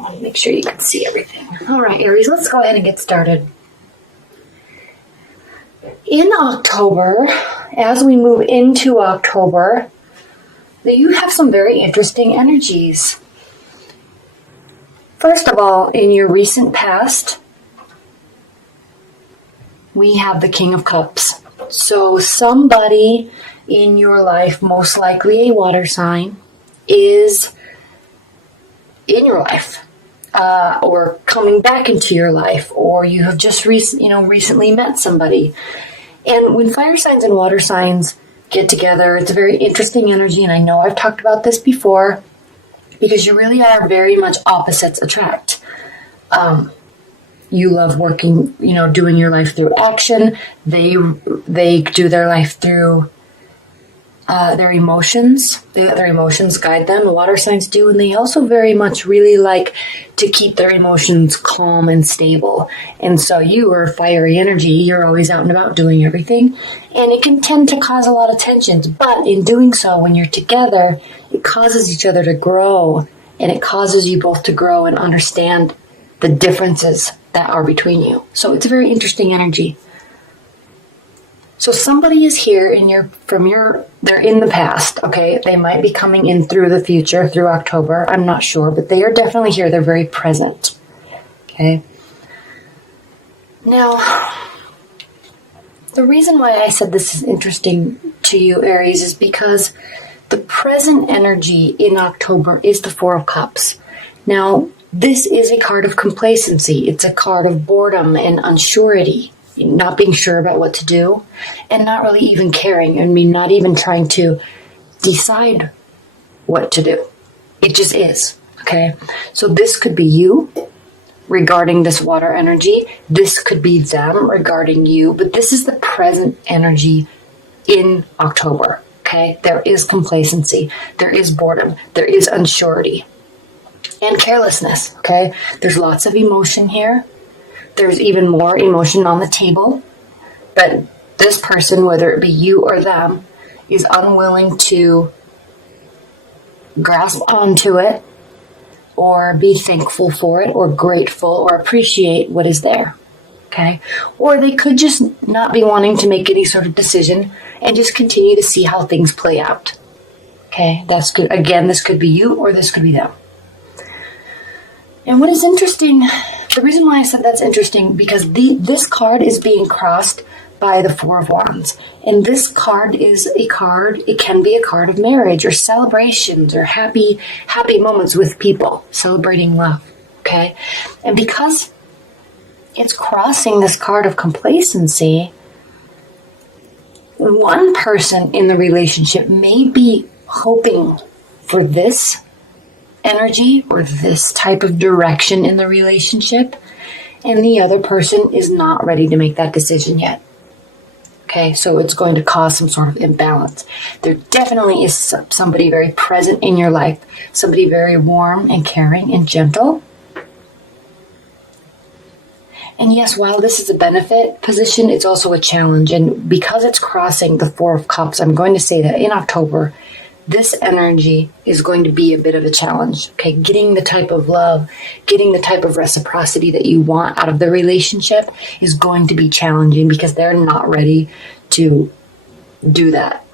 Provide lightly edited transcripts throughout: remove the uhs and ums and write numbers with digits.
I want to make sure you can see everything. All right, Aries, let's go ahead and get started. In October, as we move into October, you have some very interesting energies. First of all, in your recent past, we have the King of Cups. So somebody in your life, most likely a water sign, is in your life, or coming back into your life, or you have just recently met somebody. And when fire signs and water signs get together, it's a very interesting energy, and I know I've talked about this before, because you really are very much opposites attract. You love working, doing your life through action. They do their life through their emotions. They let their emotions guide them. The water signs do, and they also very much really like to keep their emotions calm and stable. And so you are fiery energy. You're always out and about doing everything, and it can tend to cause a lot of tensions. But in doing so, when you're together, it causes each other to grow, and it causes you both to grow and understand the differences that are between you. So it's a very interesting energy. So somebody is here they're in the past, okay? They might be coming in through the future, through October. I'm not sure, but they are definitely here. They're very present, okay? Now, the reason why I said this is interesting to you, Aries, is because the present energy in October is the Four of Cups. Now, this is a card of complacency. It's a card of boredom and unsurety. Not being sure about what to do, and not really even caring. Not even trying to decide what to do. It just is, okay? So this could be you regarding this water energy. This could be them regarding you, but this is the present energy in October, okay? There is complacency. There is boredom. There is unsurety and carelessness, okay? There's lots of emotion here. There's even more emotion on the table, but this person, whether it be you or them, is unwilling to grasp onto it or be thankful for it or grateful or appreciate what is there, okay? Or they could just not be wanting to make any sort of decision and just continue to see how things play out, okay? That's good. Again, this could be you or this could be them. And what is interesting, the reason why I said that's interesting, because this card is being crossed by the Four of Wands. And this card is a card, it can be a card of marriage or celebrations or happy moments with people, celebrating love, okay? And because it's crossing this card of complacency, one person in the relationship may be hoping for this energy or this type of direction in the relationship, and the other person is not ready to make that decision yet. Okay, so it's going to cause some sort of imbalance. There definitely is somebody very present in your life, somebody very warm and caring and gentle. And yes, while this is a benefit position, it's also a challenge. And because it's crossing the Four of Cups, I'm going to say that in October, this energy is going to be a bit of a challenge, okay? Getting the type of love, getting the type of reciprocity that you want out of the relationship is going to be challenging because they're not ready to do that,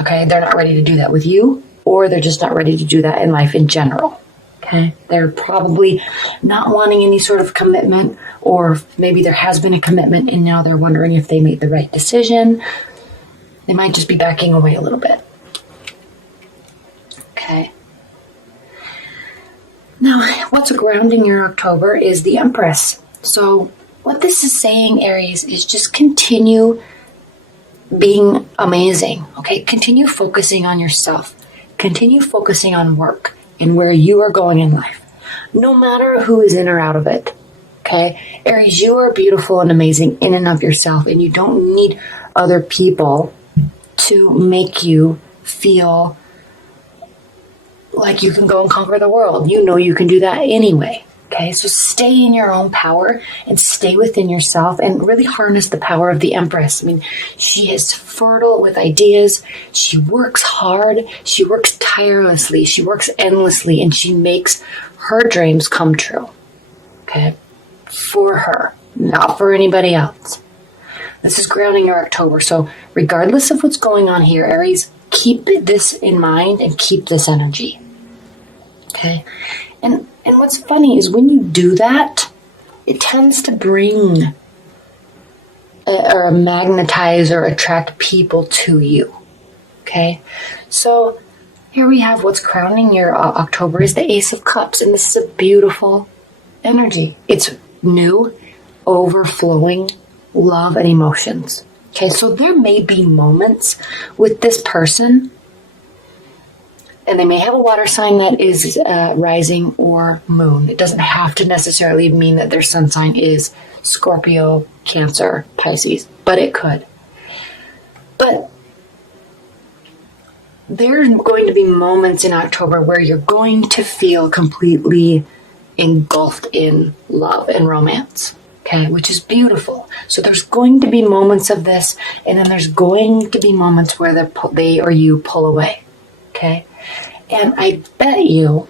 okay? They're not ready to do that with you, or they're just not ready to do that in life in general, okay? They're probably not wanting any sort of commitment, or maybe there has been a commitment and now they're wondering if they made the right decision. They might just be backing away a little bit. Okay. Now, what's grounding your October is the Empress. So what this is saying, Aries, is just continue being amazing, okay? Continue focusing on yourself. Continue focusing on work and where you are going in life, no matter who is in or out of it, okay? Aries, you are beautiful and amazing in and of yourself, and you don't need other people to make you feel like you can go and conquer the world. You know you can do that anyway. Okay, so stay in your own power and stay within yourself and really harness the power of the Empress. I mean, she is fertile with ideas. She works hard. She works tirelessly. She works endlessly, and she makes her dreams come true. Okay? For her, not for anybody else. This is grounding your October. So regardless of what's going on here, Aries, keep this in mind and keep this energy. Okay? And what's funny is when you do that, it tends to bring or magnetize or attract people to you. Okay? So here we have what's crowning your October is the Ace of Cups. And this is a beautiful energy. It's new, overflowing love and emotions. Okay, so there may be moments with this person, and they may have a water sign that is rising or moon. It doesn't have to necessarily mean that their sun sign is Scorpio, Cancer, Pisces, but it could. But there's going to be moments in October where you're going to feel completely engulfed in love and romance, okay, which is beautiful. So there's going to be moments of this, and then there's going to be moments where they or you pull away, okay? And I bet you,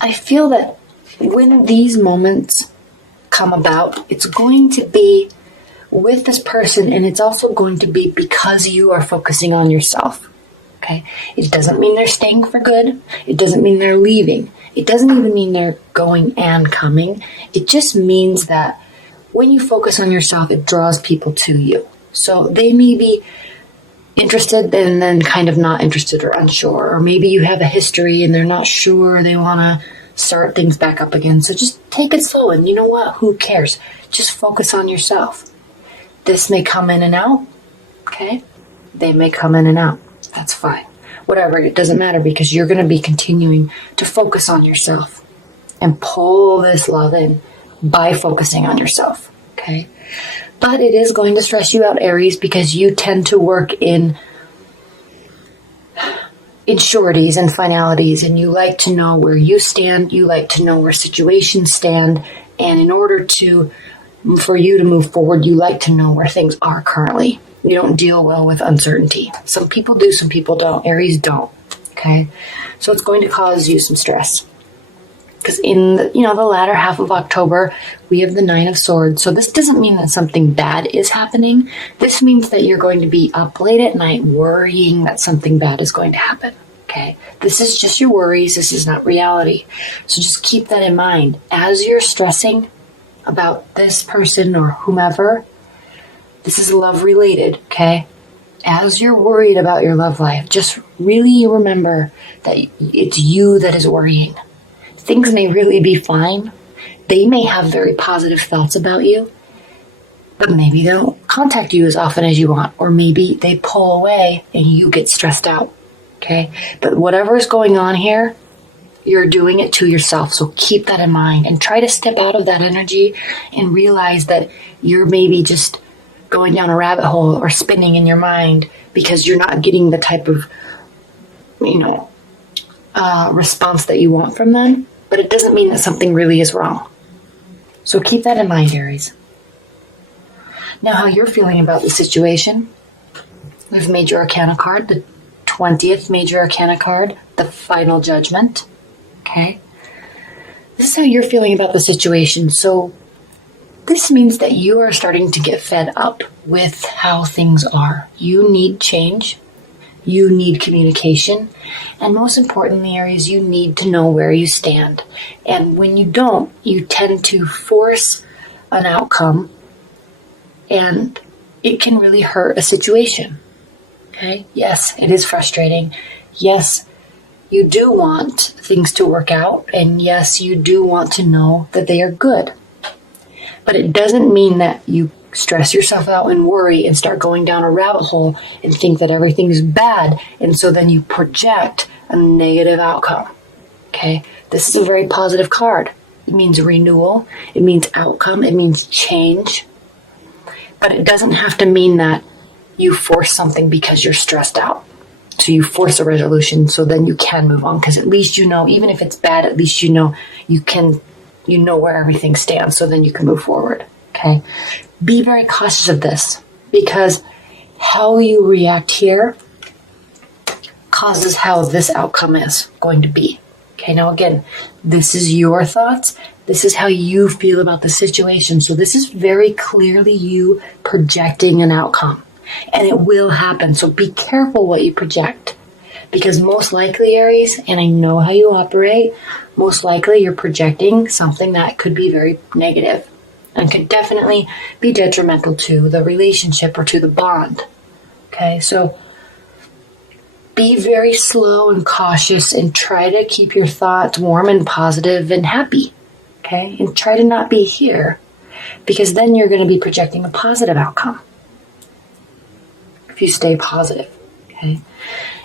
I feel that when these moments come about, it's going to be with this person, and it's also going to be because you are focusing on yourself, okay? It doesn't mean they're staying for good. It doesn't mean they're leaving. It doesn't even mean they're going and coming. It just means that when you focus on yourself, it draws people to you. So they may be interested and then kind of not interested or unsure. Or maybe you have a history and they're not sure. They want to start things back up again. So just take it slow. And you know what? Who cares? Just focus on yourself. This may come in and out. Okay? They may come in and out. That's fine. Whatever, it doesn't matter, because you're going to be continuing to focus on yourself and pull this love in by focusing on yourself, okay? But it is going to stress you out, Aries, because you tend to work in sureties and finalities, and you like to know where you stand, you like to know where situations stand, and in order for you to move forward, you like to know where things are currently. You don't deal well with uncertainty. Some people do, some people don't. Aries don't. Okay? So it's going to cause you some stress. Because in the latter half of October, we have the Nine of Swords. So this doesn't mean that something bad is happening. This means that you're going to be up late at night worrying that something bad is going to happen. Okay? This is just your worries. This is not reality. So just keep that in mind. As you're stressing about this person or whomever, this is love related, okay? As you're worried about your love life, just really remember that it's you that is worrying. Things may really be fine. They may have very positive thoughts about you, but maybe they don't contact you as often as you want, or maybe they pull away and you get stressed out, okay? But whatever is going on here, you're doing it to yourself, so keep that in mind and try to step out of that energy and realize that you're maybe just going down a rabbit hole or spinning in your mind because you're not getting the type of, response that you want from them. But it doesn't mean that something really is wrong. So keep that in mind, Aries. Now, how you're feeling about the situation. We have Major Arcana card, the 20th Major Arcana card, the Final Judgment. Okay? This is how you're feeling about the situation. So this means that you are starting to get fed up with how things are. You need change. You need communication. And most importantly, Aries, you need to know where you stand. And when you don't, you tend to force an outcome, and it can really hurt a situation. Okay? Yes, it is frustrating. Yes, you do want things to work out. And yes, you do want to know that they are good. But it doesn't mean that you stress yourself out and worry and start going down a rabbit hole and think that everything is bad. And so then you project a negative outcome. Okay? This is a very positive card. It means renewal. It means outcome. It means change. But it doesn't have to mean that you force something because you're stressed out. So you force a resolution so then you can move on. Because at least you know, even if it's bad, at least you know where everything stands, so then you can move forward, okay? Be very cautious of this, because how you react here causes how this outcome is going to be, Okay, now again, this is your thoughts. This is how you feel about the situation. So this is very clearly you projecting an outcome. And it will happen. So be careful what you project. Because most likely, Aries, and I know how you operate, most likely you're projecting something that could be very negative and could definitely be detrimental to the relationship or to the bond. Okay, so be very slow and cautious and try to keep your thoughts warm and positive and happy. Okay, and try to not be here, because then you're going to be projecting a positive outcome if you stay positive. Okay,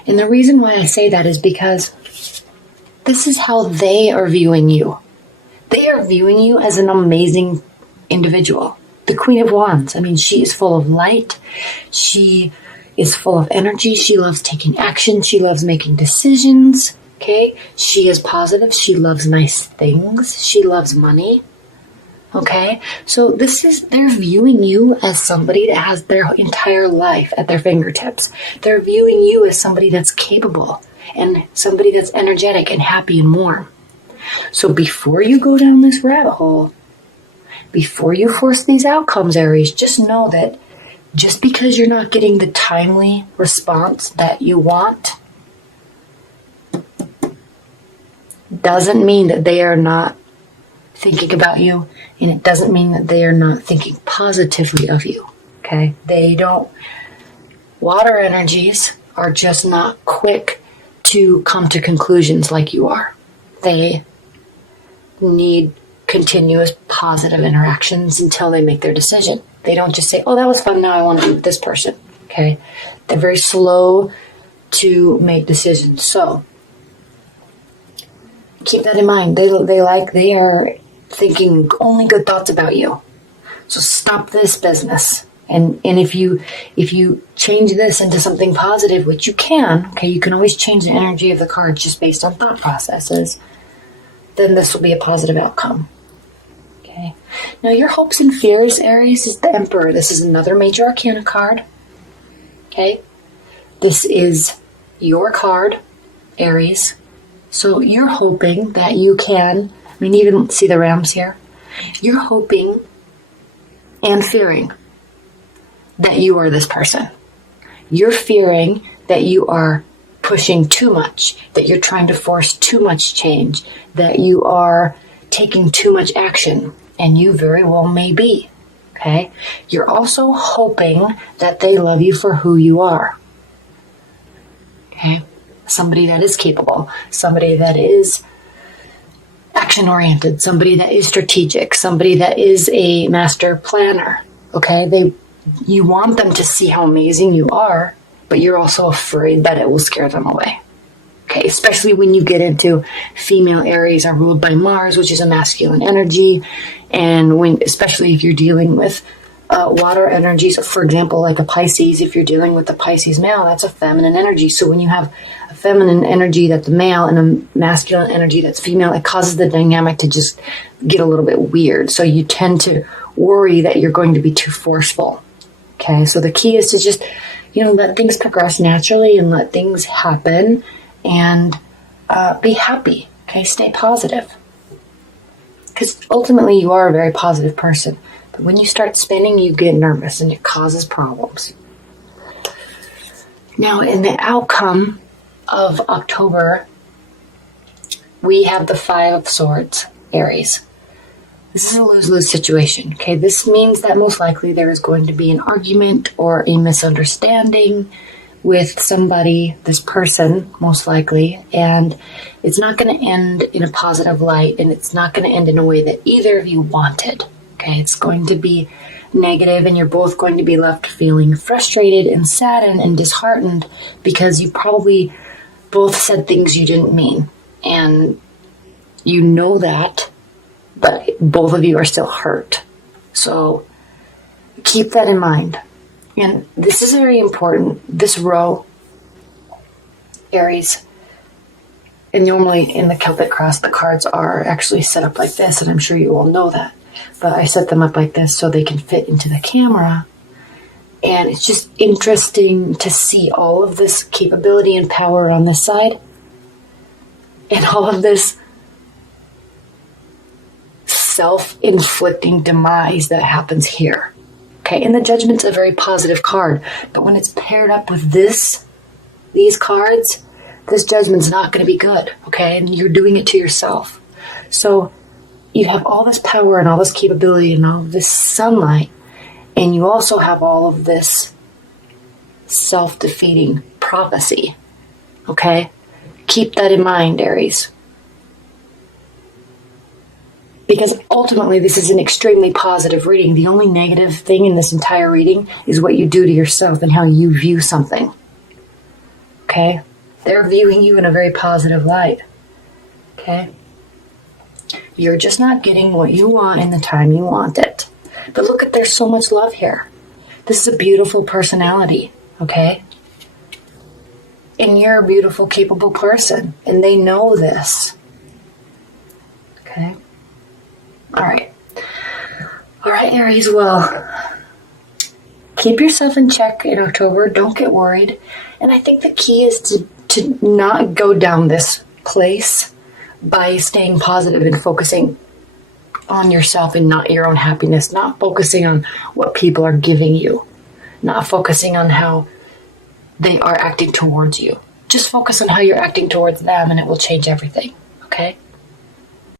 and the reason why I say that is because this is how they are viewing you. They are viewing you as an amazing individual. The Queen of Wands. I mean, she is full of light. She is full of energy. She loves taking action. She loves making decisions. Okay? She is positive. She loves nice things. She loves money. Okay? So they're viewing you as somebody that has their entire life at their fingertips. They're viewing you as somebody that's capable and somebody that's energetic and happy and warm. So before you go down this rabbit hole, before you force these outcomes, Aries, just know that just because you're not getting the timely response that you want doesn't mean that they are not thinking about you, and it doesn't mean that they are not thinking positively of you. Okay? Water energies are just not quick to come to conclusions like you are. They need continuous positive interactions until they make their decision. They don't just say, oh, that was fun, now I want to be with this person. Okay? They're very slow to make decisions. So keep that in mind. They are thinking only good thoughts about you. So stop this business. And if you change this into something positive, which you can, okay, you can always change the energy of the cards just based on thought processes, then this will be a positive outcome. Okay. Now your hopes and fears, Aries, is the Emperor. This is another major arcana card. Okay. This is your card, Aries. So you're hoping that you can, you even see the rams here. You're hoping and fearing that you are this person. You're fearing that you are pushing too much, that you're trying to force too much change, that you are taking too much action, and you very well may be. Okay? You're also hoping that they love you for who you are. Okay? Somebody that is capable, somebody that is action-oriented, somebody that is strategic, somebody that is a master planner. Okay? You want them to see how amazing you are, but you're also afraid that it will scare them away. Okay, especially when you get into female Aries are ruled by Mars, which is a masculine energy, and especially if you're dealing with water energies, for example, like a Pisces, if you're dealing with a Pisces male, that's a feminine energy. So when you have a feminine energy that's male and a masculine energy that's female, it causes the dynamic to just get a little bit weird. So you tend to worry that you're going to be too forceful. Okay, so the key is to just, let things progress naturally and let things happen and be happy. Okay, stay positive. Because ultimately you are a very positive person. But when you start spinning, you get nervous and it causes problems. Now, in the outcome of October, we have the Five of Swords, Aries. This is a lose-lose situation, okay? This means that most likely there is going to be an argument or a misunderstanding with somebody, this person, most likely, and it's not going to end in a positive light, and it's not going to end in a way that either of you wanted, okay? It's going to be negative, and you're both going to be left feeling frustrated and saddened and disheartened because you probably both said things you didn't mean, and you know that, but both of you are still hurt. So keep that in mind. And this is very important. This row, Aries, and normally in the Celtic Cross, the cards are actually set up like this, and I'm sure you all know that. But I set them up like this so they can fit into the camera. And it's just interesting to see all of this capability and power on this side. and all of this self-inflicting demise that happens here. Okay, and the Judgment's a very positive card, but when it's paired up with these cards, this Judgment's not going to be good, okay? And you're doing it to yourself. So you have all this power and all this capability and all this sunlight, and you also have all of this self-defeating prophecy, okay? Keep that in mind, Aries. Because ultimately, this is an extremely positive reading. The only negative thing in this entire reading is what you do to yourself and how you view something. Okay? They're viewing you in a very positive light. Okay? You're just not getting what you want in the time you want it. But look at, there's so much love here. This is a beautiful personality. Okay? And you're a beautiful, capable person. And they know this. Okay? All right, Aries, well, keep yourself in check in October. Don't get worried. And I think the key is to not go down this place by staying positive and focusing on yourself and not your own happiness, not focusing on what people are giving you, not focusing on how they are acting towards you. Just focus on how you're acting towards them, and it will change everything, okay?